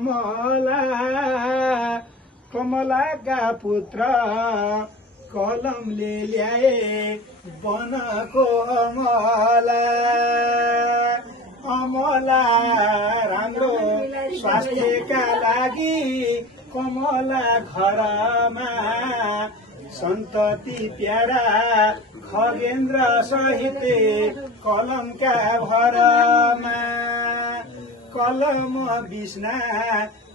कमला कमलाका पुत्र कलमले ल्याए वनको अमला अमला राम्रो स्वास्थ्यका लागि कमला घरमा सन्तति प्यारा खगेन्द्र सहित कलमका भरमा कलम बिस्ना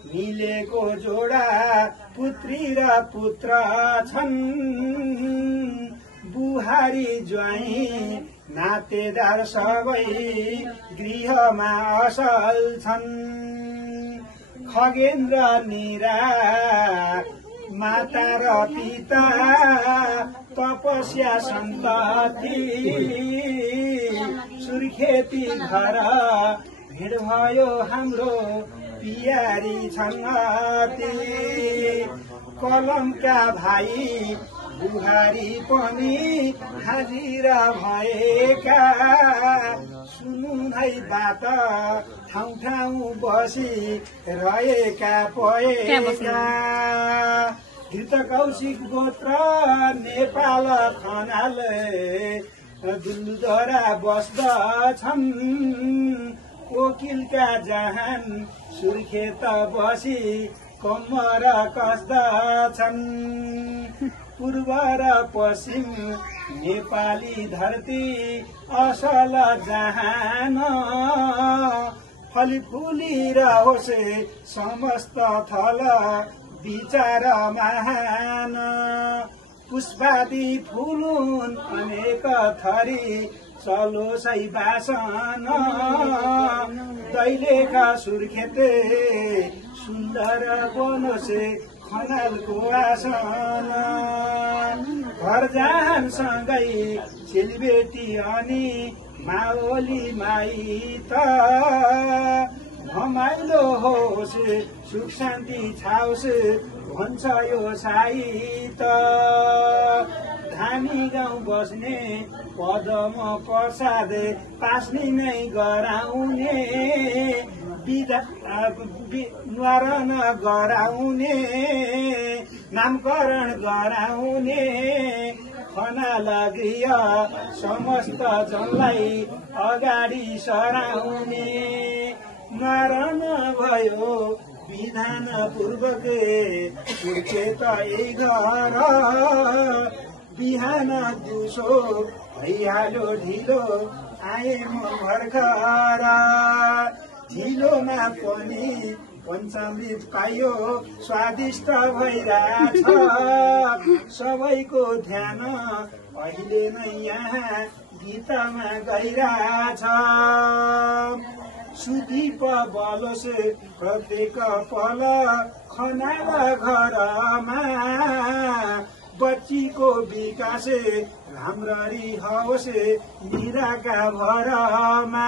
मिलेको जोडा पुत्री र पुत्र छन् बुहारी ज्वाइँ नातेदार सबै गृहमा असल छन् खगेन्द्र निरा माता र पिता तपस्या सन्तति सुर्खेती घर भिड भयो हाम्रो पियारी छङ्गती कलमका भाइ बुहारी पनि हाजिर भएका सुन्नु है बात ठाउँ ठाउँ बसी रहेका पएका घृत कौशिक गोत्र नेपाल खनाल दुलधरा बस्दछन् कोकिलका जहान सुर्खेत बसी कम्मर कस्दछन् पूर्व र पश्चिम नेपाली धरती असल जहान फलफुली रहोस् समस्त थल विचार महान पुष्पादि फुलुन् अनेक थरी चलोसै बासन दैलेखा सुर्खेत सुन्दर बनोस् खनालको आसन घर जान सँगै चेलीबेटी अनि माओली माइत रमाइलो होस् सुख शान्ति छाओस् भन्छ यो साइत धामी गाउँ बस्ने पदम प्रसाद पास्नी नै गराउने न्वारण गराउने नामकरण गराउने खनाल गृह समस्त जनलाई अगाडि सराउने न्वारण भयो विधान पूर्वक सुर्खेत यही घर बिहान दिउँसो भइहाल्यो ढिलो आए म भर्खर ढिलोमा पनि पञ्चामृत पाइयो स्वादिष्ट भइरहेछ सबैको ध्यान अहिले नै यहाँ गीतमा गइरहेछ सुदीप बलोस् प्रत्येक पल खनाल घरमा बच्चीको विकास राम्ररी होस् निराका भरमा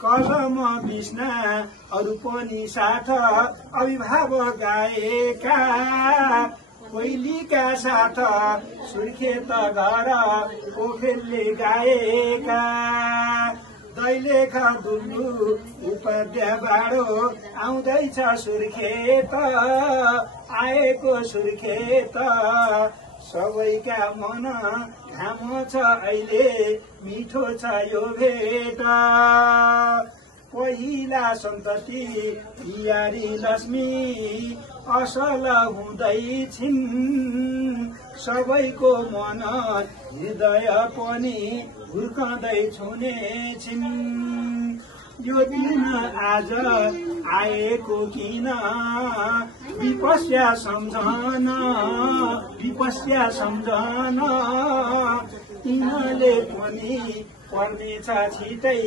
कलम बिस्ना अरू पनि साथ अभिभावक गाएका कोइलीका साथ सुर्खेत घर पोखरेलले गाएका दैलेख दुल्लु उपाध्याय बाडो आउँदैछ सुर्खेत आएको सुर्खेत सबैका मन घामो छ अहिले मिठो छ यो भेट पहिला सन्तति पियारी लक्ष्मी असल हुँदैछिन् सबैको मन हृदय पनि हुर्कँदै छुनेछिन् यो दिन आज आएको किन विपस्या सम्झन तिमीले पनि पर्नेछ छिटै